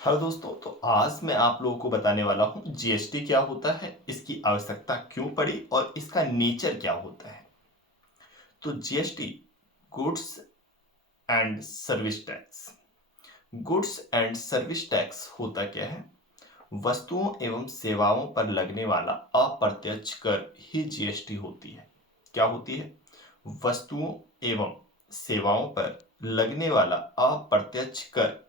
Hello दोस्तों, तो आज मैं आप लोगों को बताने वाला हूँ जीएसटी क्या होता है, इसकी आवश्यकता क्यों पड़ी और इसका नेचर क्या होता है। तो GST goods and service tax. Goods and service tax होता क्या है? वस्तुओं एवं सेवाओं पर लगने वाला अप्रत्यक्ष कर ही जीएसटी होती है। क्या होती है? वस्तुओं एवं सेवाओं पर लगने वाला अप्रत्यक्ष कर।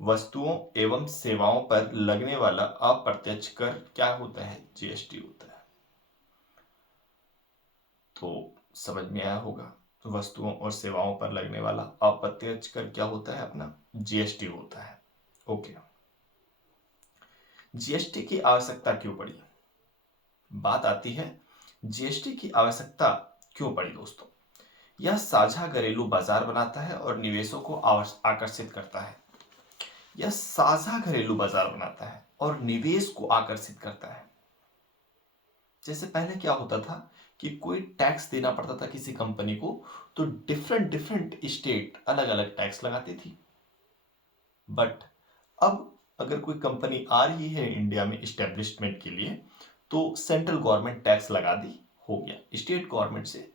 वस्तुओं एवं सेवाओं पर लगने वाला अप्रत्यक्ष कर क्या होता है? जीएसटी होता है। तो समझ में आया होगा, वस्तुओं और सेवाओं पर लगने वाला अप्रत्यक्ष कर क्या होता है? अपना जीएसटी होता है। ओके, जीएसटी की आवश्यकता क्यों पड़ी? बात आती है जीएसटी की आवश्यकता क्यों पड़ी दोस्तों। यह साझा घरेलू बाजार बनाता है और निवेशों को आकर्षित करता है। यह साझा घरेलू बाजार बनाता है और निवेश को आकर्षित करता है। जैसे पहले क्या होता था कि कोई टैक्स देना पड़ता था किसी कंपनी को, तो डिफरेंट डिफरेंट स्टेट अलग अलग टैक्स लगाती थी। बट अब अगर कोई कंपनी आ रही है इंडिया में इस्टेब्लिशमेंट के लिए, तो सेंट्रल गवर्नमेंट टैक्स लगा दी, हो गया। स्टेट गवर्नमेंट से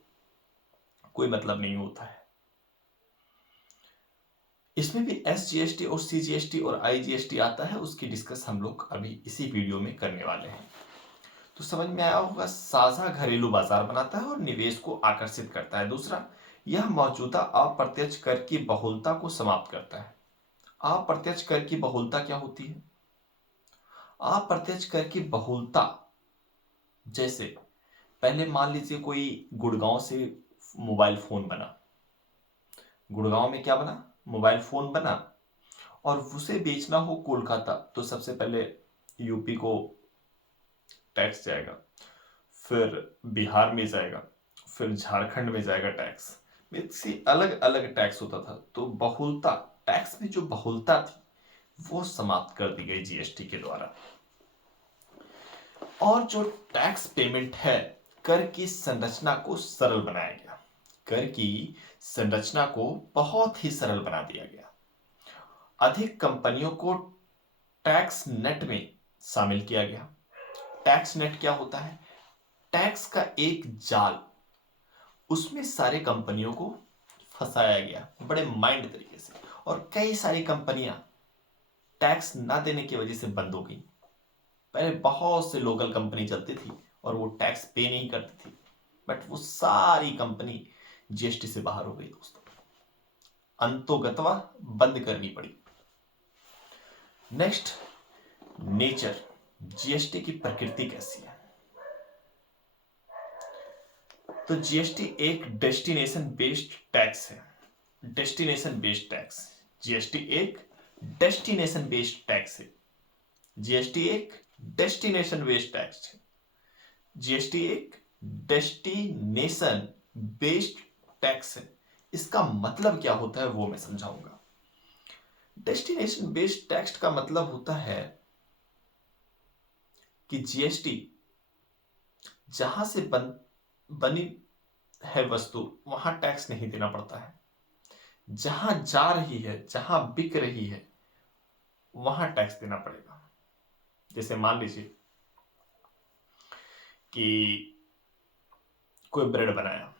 कोई मतलब नहीं होता है। इसमें भी एसजीएसटी और सीजीएसटी और आईजीएसटी आता है, उसकी डिस्कस हम लोग अभी इसी वीडियो में करने वाले हैं। तो समझ में आया होगा, साझा घरेलू बाजार बनाता है और निवेश को आकर्षित करता है। दूसरा, यह मौजूदा अप्रत्यक्ष कर की बहुलता को समाप्त करता है। अप्रत्यक्ष कर की बहुलता क्या होती है? अप्रत्यक्ष कर की बहुलता, जैसे पहले मान लीजिए कोई गुड़गांव से मोबाइल फोन बना। गुड़गांव में क्या बना? मोबाइल फोन बना, और उसे बेचना हो कोलकाता, तो सबसे पहले यूपी को टैक्स जाएगा, फिर बिहार में जाएगा, फिर झारखंड में जाएगा टैक्स। इससे अलग अलग टैक्स होता था। तो बहुलता, टैक्स में जो बहुलता थी वो समाप्त कर दी गई जीएसटी के द्वारा। और जो टैक्स पेमेंट है, कर की संरचना को सरल बनाया गया। कर की संरचना को बहुत ही सरल बना दिया गया। अधिक कंपनियों को टैक्स नेट में शामिल किया गया। टैक्स नेट क्या होता है? टैक्स का एक जाल, उसमें सारे कंपनियों को फंसाया गया बड़े माइंड तरीके से, और कई सारी कंपनियां टैक्स ना देने की वजह से बंद हो गई। पहले बहुत से लोकल कंपनी चलती थी और वो टैक्स पे नहीं करती थी, बट वो सारी कंपनी जीएसटी से बाहर हो गई दोस्तों। अंतोगत्वा बंद करनी पड़ी। Next, nature. जीएसटी की प्रकृति कैसी है? तो जीएसटी एक डेस्टिनेशन बेस्ड टैक्स है। Destination based tax. जीएसटी एक डेस्टिनेशन बेस्ड टैक्स है। जीएसटी एक डेस्टिनेशन बेस्ड टैक्स है। जीएसटी एक डेस्टिनेशन बेस्ड टैक्स है। इसका मतलब क्या होता है वो मैं समझाऊंगा। डेस्टिनेशन बेस्ड टैक्स का मतलब होता है कि जीएसटी जहां से बनी है वस्तु, वहां टैक्स नहीं देना पड़ता है। जहां जा रही है, जहां बिक रही है, वहां टैक्स देना पड़ेगा। जैसे मान लीजिए कि कोई ब्रेड बनाया,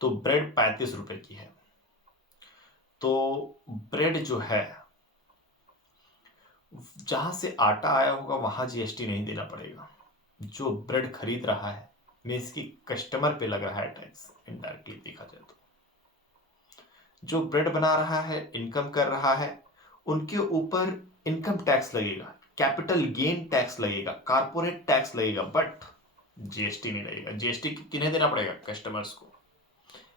तो ब्रेड 35 रुपए की है। तो ब्रेड जो है, जहां से आटा आया होगा वहां जीएसटी नहीं देना पड़ेगा। जो ब्रेड खरीद रहा है, मीन्स की कस्टमर पे लग रहा है टैक्स, इनडायरेक्टली देखा जाए तो। जो ब्रेड बना रहा है, इनकम कर रहा है, उनके ऊपर इनकम टैक्स लगेगा, कैपिटल गेन टैक्स लगेगा, कारपोरेट टैक्स लगेगा, बट जीएसटी नहीं लगेगा। जीएसटी किन्हें देना पड़ेगा? कस्टमर्स को।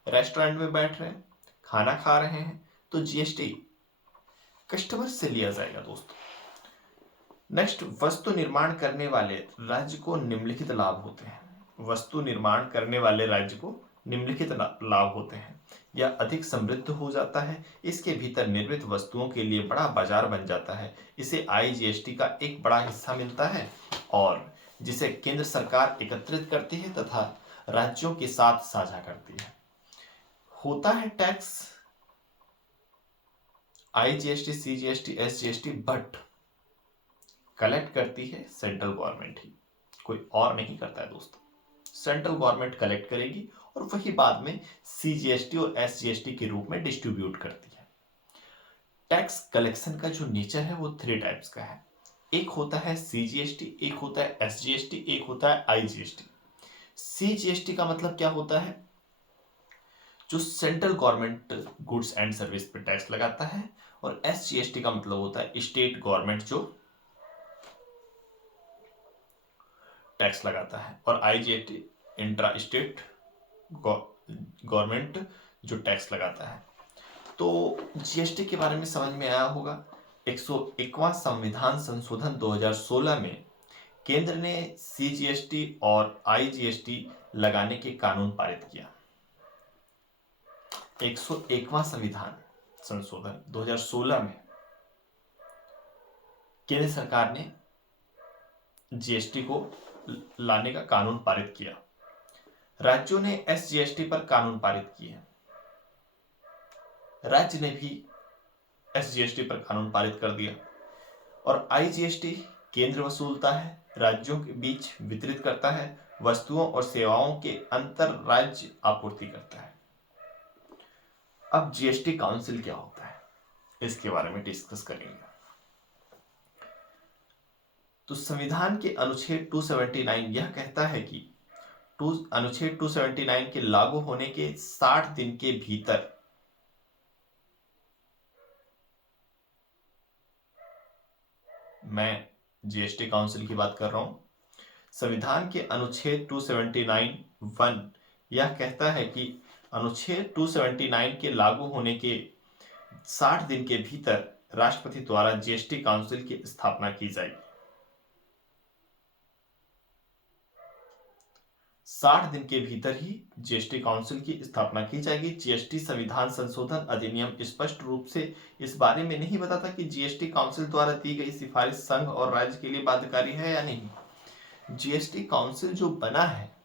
रेस्टोरेंट में बैठ रहे हैं, खाना खा रहे हैं, तो जीएसटी कस्टमर से लिया जाएगा दोस्तों। नेक्स्ट, वस्तु निर्माण करने वाले राज्य को निम्नलिखित लाभ होते हैं। वस्तु निर्माण करने वाले राज्य को निम्नलिखित लाभ होते हैं। यह अधिक समृद्ध हो जाता है, इसके भीतर निर्मित वस्तुओं के लिए बड़ा बाजार बन जाता है, इसे आईजीएसटी का एक बड़ा हिस्सा मिलता है, और जिसे केंद्र सरकार एकत्रित करती है तथा राज्यों के साथ साझा करती है। होता है tax, IGST, CGST, SGST, but collect करती है सेंट्रल गवर्नमेंट ही, कोई और नहीं करता है दोस्तों। सेंट्रल गवर्नमेंट कलेक्ट करेगी और वही बाद में CGST और SGST के रूप में डिस्ट्रीब्यूट करती है। टैक्स कलेक्शन का जो नेचर है वो 3 टाइप्स का है। एक होता है CGST, एक होता है SGST, एक होता है IGST। CGST का मतलब क्या होता है? जो central government goods and service पे टैक्स लगाता है, और SGST का मतलब होता है स्टेट गवर्नमेंट जो टैक्स लगाता है, और IGST इंट्रा स्टेट गवर्नमेंट जो टैक्स लगाता है। तो GST के बारे में समझ में आया होगा। 101वां संविधान संशोधन 2016 में केंद्र ने CGST और IGST लगाने के कानून पारित किया। 101वां संविधान संशोधन 2016 में केंद्र सरकार ने GST को लाने का कानून पारित किया। राज्यों ने SGST पर कानून पारित किए। राज्य ने भी SGST पर कानून पारित कर दिया। और IGST केंद्र वसूलता है, राज्यों के बीच वितरित करता है, वस्तुओं और सेवाओं के अंतर राज्य आपूर्ति करता है। अब GST काउंसिल क्या होता है, इसके बारे में डिस्कस करेंगे। तो संविधान के अनुच्छेद 279 यह कहता है कि अनुच्छेद 279 के लागू होने के 60 दिन के भीतर मैं GST काउंसिल की बात कर रहा हूं। संविधान के अनुच्छेद 279(1) यह कहता है कि अनुच्छेद 279 के लागू होने के 60 दिन के भीतर राष्ट्रपति द्वारा GST काउंसिल की स्थापना की जाएगी। 60 दिन के भीतर ही GST काउंसिल की स्थापना की जाएगी। GST संविधान संशोधन अधिनियम स्पष्ट रूप से इस बारे में नहीं बताता कि GST काउंसिल द्वारा दी गई सिफारिश संघ और राज्य के लिए बाध्यकारी है या नहीं। GST काउंसिल जो बना है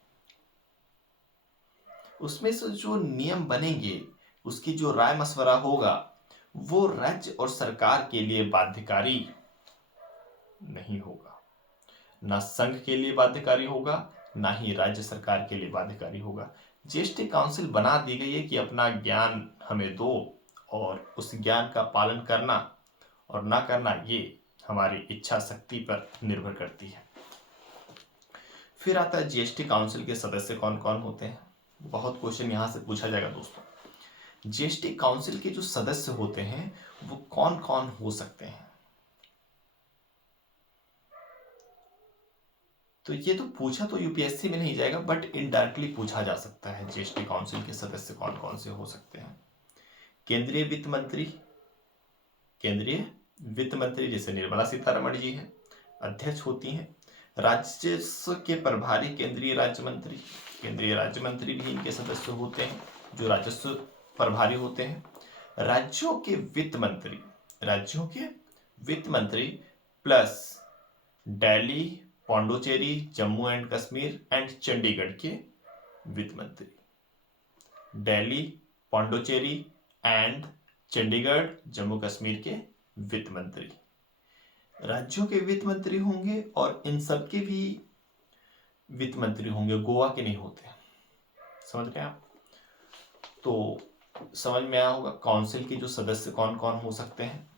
उसमें से जो नियम बनेंगे, उसकी जो राय मशवरा होगा, वो राज्य और सरकार के लिए बाध्यकारी नहीं होगा। ना संघ के लिए बाध्यकारी होगा, ना ही राज्य सरकार के लिए बाध्यकारी होगा। GST काउंसिल बना दी गई है कि अपना ज्ञान हमें दो, और उस ज्ञान का पालन करना और ना करना ये हमारी इच्छा शक्ति पर निर्भर करती है। फिर आता है GST काउंसिल के सदस्य कौन कौन होते हैं। बहुत क्वेश्चन यहां से पूछा जाएगा दोस्तों। GST काउंसिल के जो सदस्य होते हैं वो कौन कौन हो सकते हैं, तो ये तो पूछा तो UPSC में नहीं जाएगा, बट इनडायरेक्टली पूछा जा सकता है GST काउंसिल के सदस्य कौन कौन से हो सकते हैं। केंद्रीय वित्त मंत्री, जैसे निर्मला सीतारमण जी हैं, अध्यक्ष होती हैं। राजस्व के प्रभारी केंद्रीय राज्य मंत्री भी इनके सदस्य होते हैं, जो राजस्व प्रभारी होते हैं। राज्यों के वित्त मंत्री plus Delhi, Pondicherry, Jammu and Kashmir and Chandigarh के वित्त मंत्री। दिल्ली, पौंडुचेरी एंड चंडीगढ़, जम्मू कश्मीर के वित्त मंत्री राज्यों के वित्त मंत्री होंगे, और इन सब के भी वित्त मंत्री होंगे, गोवा के नहीं होते। समझ गए आप? तो समझ में आया होगा काउंसिल के जो सदस्य कौन कौन हो सकते हैं।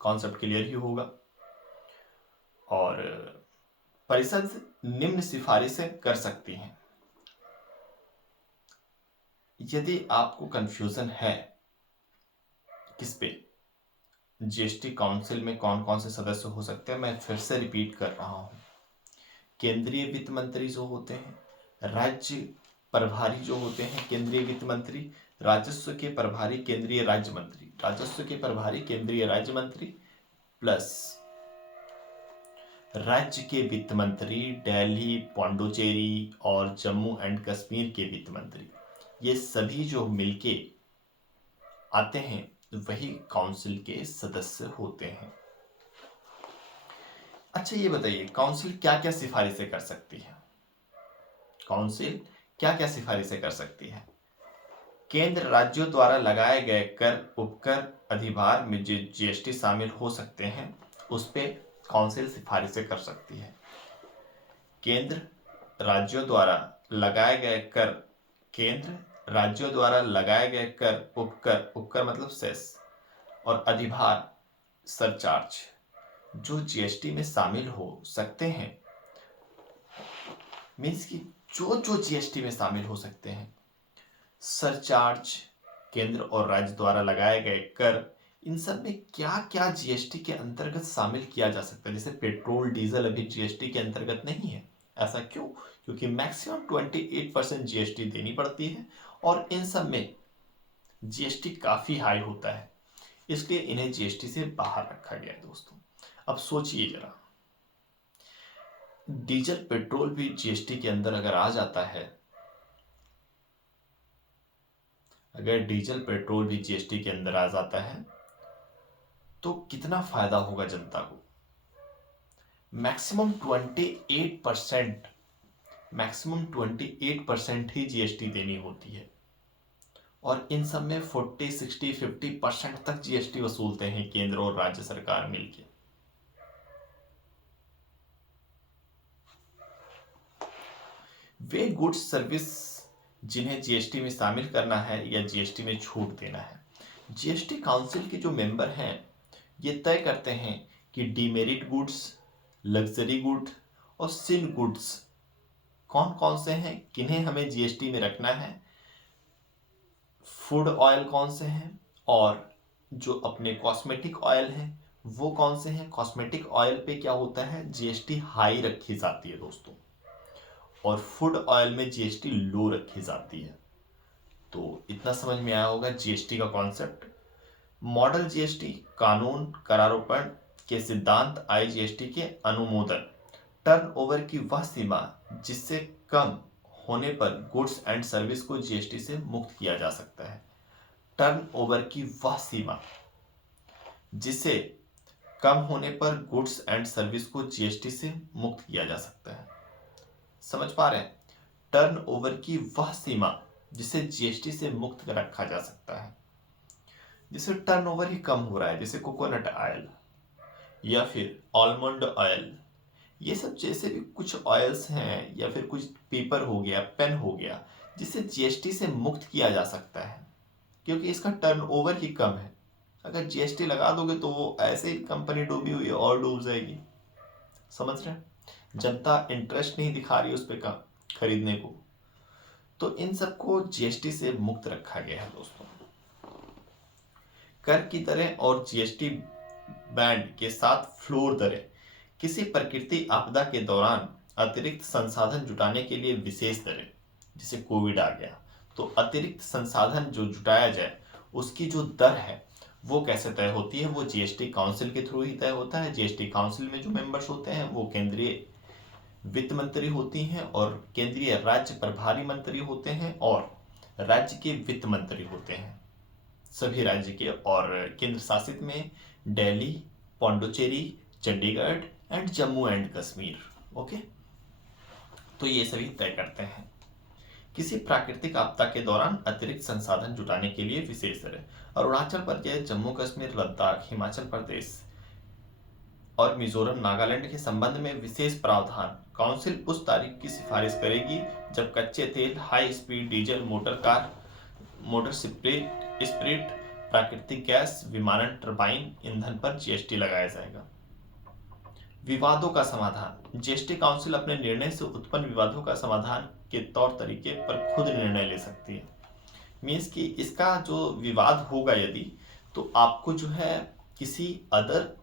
कॉन्सेप्ट क्लियर ही होगा। और परिषद निम्न सिफारिशें कर सकती हैं। यदि आपको कंफ्यूजन है किस पे, GST काउंसिल में कौन कौन से सदस्य हो सकते हैं, मैं फिर से रिपीट कर रहा हूं। केंद्रीय वित्त मंत्री जो होते हैं, राज्य प्रभारी जो होते हैं केंद्रीय वित्त मंत्री, राजस्व के प्रभारी केंद्रीय राज्य मंत्री, प्लस राज्य के वित्त मंत्री, दिल्ली, पौंडुचेरी और जम्मू एंड कश्मीर के वित्त मंत्री, ये सभी जो मिलके आते हैं वही काउंसिल के सदस्य होते हैं। अच्छा ये बताइए, काउंसिल क्या क्या सिफारिशें कर सकती है? केंद्र राज्यों द्वारा लगाए गए कर, उपकर, अधिभार में जो जीएसटी शामिल हो सकते हैं उस पे काउंसिल सिफारिशें कर सकती है। केंद्र राज्यों द्वारा लगाए गए कर, केंद्र राज्यों द्वारा लगाए गए कर, उपकर, उपकर मतलब सेस, और अधिभार सरचार्ज जो जीएसटी में शामिल हो सकते हैं, मीन्स कि जो जो जीएसटी में शामिल हो सकते हैं, सरचार्ज केंद्र और राज्य द्वारा लगाए गए कर, इन सब में क्या क्या जीएसटी के अंतर्गत शामिल किया जा सकता है। जैसे पेट्रोल डीजल अभी जीएसटी के अंतर्गत नहीं है। ऐसा क्यों? क्योंकि मैक्सिमम 28% जीएसटी देनी पड़ती है और इन सब में जीएसटी काफी हाई होता है, इसलिए इन्हें जीएसटी से बाहर रखा गया है दोस्तों। अब सोचिए जरा, डीजल पेट्रोल भी जीएसटी के अंदर अगर आ जाता है, अगर डीजल पेट्रोल भी जीएसटी के अंदर आ जाता है तो कितना फायदा होगा जनता को। मैक्सिमम 28% ही जीएसटी देनी होती है और इन सब में 40, 60, 50% तक जीएसटी वसूलते हैं केंद्र और राज्य सरकार मिलकर। वे गुड्स सर्विस जिन्हें जीएसटी में शामिल करना है या जीएसटी में छूट देना है, जीएसटी काउंसिल के जो मेंबर हैं ये तय करते हैं कि डीमेरिट गुड्स, लग्जरी गुड और सिन गुड्स कौन कौन से हैं, किन्हें हमें जीएसटी में रखना है, फूड ऑयल कौन से हैं, और जो अपने कॉस्मेटिक ऑयल हैं वो कौन से हैं। कॉस्मेटिक ऑयल पे क्या होता है, जीएसटी हाई रखी जाती है दोस्तों, और फूड ऑयल में जीएसटी लो रखी जाती है। तो इतना समझ में आया होगा जीएसटी का कॉन्सेप्ट। मॉडल जीएसटी कानून करारोपण के सिद्धांत आईजीएसटी के अनुमोदन, टर्नओवर की वह सीमा जिससे कम होने पर गुड्स एंड सर्विस को जीएसटी से मुक्त किया जा सकता है। टर्नओवर की वह सीमा जिसे कम होने पर गुड्स एंड सर्विस को जीएसटी से मुक्त किया जा सकता है। समझ पा रहे हैं? टर्नओवर की वह सीमा जिसे जीएसटी से मुक्त रखा जा सकता है, जिसे टर्नओवर ही कम हो रहा है, जैसे कोकोनट ऑयल या फिर आलमंड ऑयल, ये सब जैसे भी कुछ ऑयल्स हैं, या फिर कुछ पेपर हो गया, पेन हो गया, जिसे जीएसटी से मुक्त किया जा सकता है क्योंकि इसका टर्नओवर ही कम है। अगर जीएसटी लगा दोगे तो वो ऐसे ही कंपनी डूबी हुई है और डूब जाएगी। समझ रहे हैं? जनता इंटरेस्ट नहीं दिखा रही उस पर खरीदने को, तो इन सबको जीएसटी से मुक्त रखा गया है दोस्तों। कर की दरें और जीएसटी बैंड के साथ फ्लोर दरें किसी प्रकृति आपदा के दौरान अतिरिक्त संसाधन जुटाने के लिए विशेष दरें। जैसे कोविड आ गया तो अतिरिक्त संसाधन जो जुटाया जाए उसकी जो दर है वो कैसे तय होती है, वो जीएसटी काउंसिल के थ्रू ही तय होता है। जीएसटी काउंसिल में जो मेंबर्स होते हैं वो केंद्रीय वित्त मंत्री होती हैं और केंद्रीय राज्य प्रभारी मंत्री होते हैं और राज्य के वित्त मंत्री होते हैं सभी राज्य के, और केंद्र शासित में Delhi, Pondicherry, Chandigarh and Jammu and Kashmir. Okay, तो ये सभी तय करते हैं। किसी प्राकृतिक आपदा के दौरान अतिरिक्त संसाधन जुटाने के लिए विशेष दरें। अरुणाचल प्रदेश, जम्मू कश्मीर, लद्दाख, हिमाचल प्रदेश और मिजोरम, नागालैंड के संबंध में विशेष प्रावधान काउंसिल उस तारीख की सिफारिश करेगी जब कच्चे तेल, high speed diesel, motor car, motor spirit, प्राकृतिक गैस, विमानन टरबाइन ईंधन पर जीएसटी लगाया जाएगा। विवादों का समाधान, जीएसटी काउंसिल अपने निर्णय से उत्पन्न विवादों का समाधान के तौर तरीके पर खुद निर्णय ले सकती है। मीन्स कि इसका जो विवाद होगा यदि, तो आपको जो है किसी अदर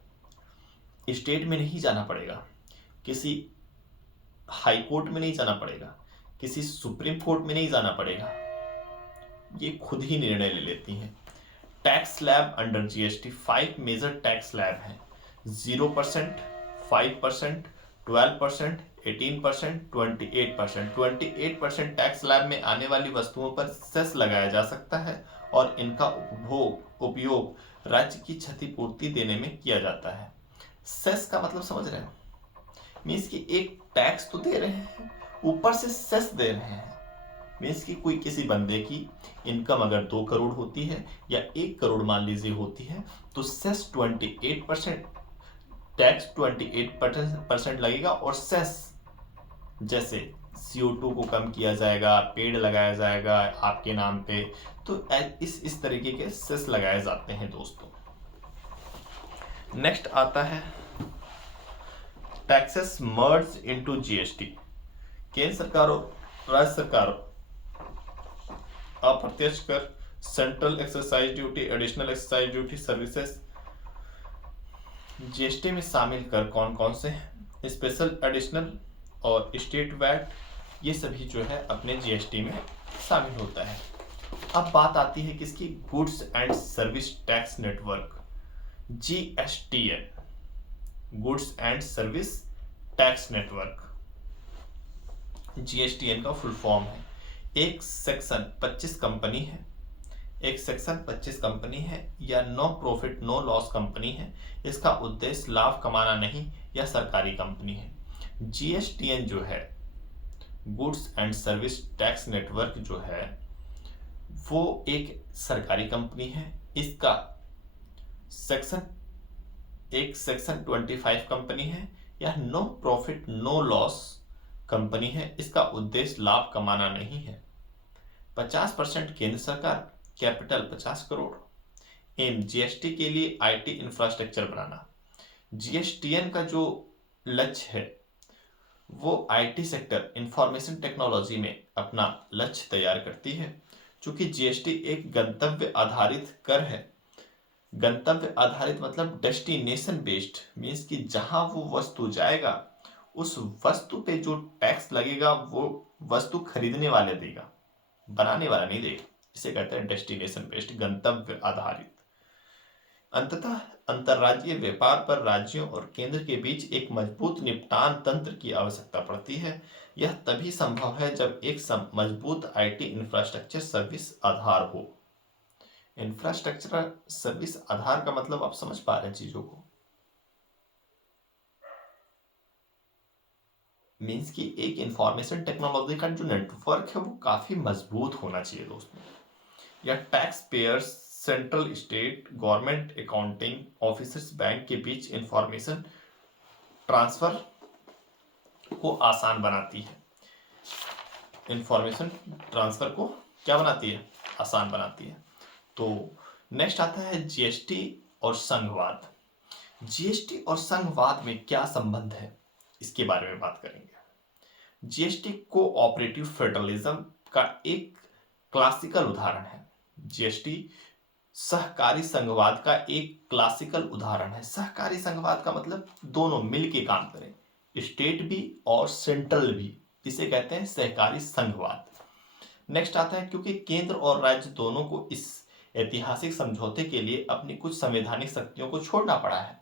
स्टेट में नहीं जाना पड़ेगा, किसी हाई कोर्ट में नहीं जाना पड़ेगा, किसी सुप्रीम कोर्ट में नहीं जाना पड़ेगा, ये खुद ही निर्णय ले लेती हैं। Tax slab under GST 5 major tax slab हैं। 0%, 5%, 12%, 18%, 28%। 28% टैक्स स्लैब में आने वाली वस्तुओं पर सेस लगाया जा सकता है और इनका उपयोग राज्य की क्षतिपूर्ति देने में किया जाता है। सेस का मतलब समझ रहे हो? मीन्स कि एक टैक्स तो दे रहे हैं, ऊपर से सेस दे रहे हैं। मीन्स कि कोई किसी बंदे की इनकम अगर 2 करोड़ होती है या 1 करोड़ मान लीजिए होती है, तो सेस 28%, टैक्स 28% लगेगा। और सेस जैसे CO2 को कम किया जाएगा, पेड़ लगाया जाएगा आपके नाम पे, तो इस तरीके के सेस लगाए जाते हैं दोस्तों। नेक्स्ट आता है टैक्सेस मर्ज इनटू GST। केंद्र सरकार और राज्य सरकार अप्रत्यक्ष कर, central excise duty, additional excise duty, services, GST में शामिल कर कौन कौन से हैं? स्पेशल, एडिशनल और स्टेट वैट, ये सभी जो है अपने GST में शामिल होता है। अब बात आती है किसकी? Goods and service tax network, GSTN, goods and service tax network. GSTN का फुल फॉर्म है, एक सेक्शन 25 कंपनी है, एक सेक्शन 25 कंपनी है या no profit no loss company है। इसका उद्देश्य लाभ कमाना नहीं या सरकारी कंपनी है। GSTN जो है, goods and service tax network जो है, वो एक सरकारी कंपनी है। इसका सेक्शन 25 कंपनी है या no profit no loss company है। इसका उद्देश्य लाभ कमाना नहीं है। 50% केंद्र सरकार, कैपिटल 50 करोड़। एम GST के लिए IT इंफ्रास्ट्रक्चर बनाना। GSTN का जो लक्ष्य है वो IT सेक्टर, इंफॉर्मेशन टेक्नोलॉजी में अपना लक्ष्य तैयार करती है। चूंकि GST एक गंतव्य आधारित कर है, गंतव्य आधारित मतलब डेस्टिनेशन बेस्ड, मीन्स कि जहां वो वस्तु जाएगा उस वस्तु पे जो टैक्स लगेगा वो वस्तु खरीदने वाले देगा, बनाने वाला नहीं देगा। इसे कहते हैं डेस्टिनेशन बेस्ड, गंतव्य आधारित। अंततः अंतर्राज्यीय व्यापार पर राज्यों और केंद्र के बीच एक मजबूत निपटान तंत्र की आवश्यकता पड़ती है। यह तभी संभव है जब एक मजबूत IT इंफ्रास्ट्रक्चर सर्विस आधार हो। इंफ्रास्ट्रक्चर सर्विस आधार का मतलब आप समझ पा रहे हैं चीजों को? मीन्स कि एक इंफॉर्मेशन टेक्नोलॉजी का जो नेटवर्क है वो काफी मजबूत होना चाहिए दोस्तों। या tax payers, central, state government, accounting officers, bank के बीच इंफॉर्मेशन ट्रांसफर को आसान बनाती है। इंफॉर्मेशन ट्रांसफर को क्या बनाती है? आसान बनाती है। तो नेक्स्ट आता है GST और संघवाद। GST और संघवाद में क्या संबंध है, इसके बारे में बात करेंगे। GST कोऑपरेटिव फेडरलिज्म का एक क्लासिकल उदाहरण है। GST सहकारी संघवाद का एक क्लासिकल उदाहरण है। सहकारी संघवाद का मतलब दोनों मिलके काम करें, स्टेट भी और सेंट्रल भी, इसे कहते हैं सहकारी संघवाद। नेक्स्ट आता है क्योंकि केंद्र और राज्य दोनों को इस ऐतिहासिक समझौते के लिए अपनी कुछ संवैधानिक शक्तियों को छोड़ना पड़ा है।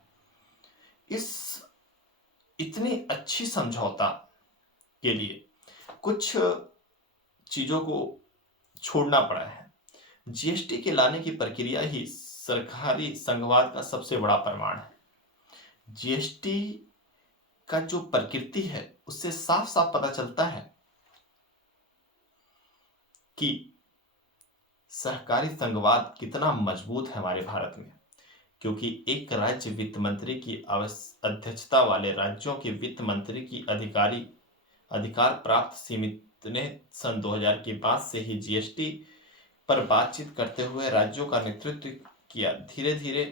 इस इतनी अच्छी समझौता के लिए कुछ चीजों को छोड़ना पड़ा है। GST के लाने की प्रक्रिया ही सरकारी संघवाद का सबसे बड़ा प्रमाण है। GST का जो प्रकृति है उससे साफ साफ पता चलता है कि सहकारी संघवाद कितना मजबूत है हमारे भारत में। क्योंकि एक राज्य वित्त मंत्री की अध्यक्षता वाले राज्यों के वित्त मंत्री की अधिकार प्राप्त समिति ने सन 2000 के बाद से ही GST पर बातचीत करते हुए राज्यों का नेतृत्व किया। धीरे धीरे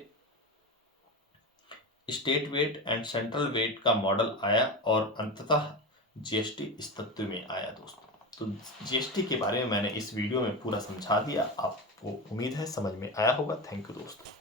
state VAT and central VAT का मॉडल आया और अंततः GST इस तत्व में आया दोस्तों। तो GST के बारे में मैंने इस वीडियो में पूरा समझा दिया, आपको उम्मीद है समझ में आया होगा। थैंक यू दोस्तों।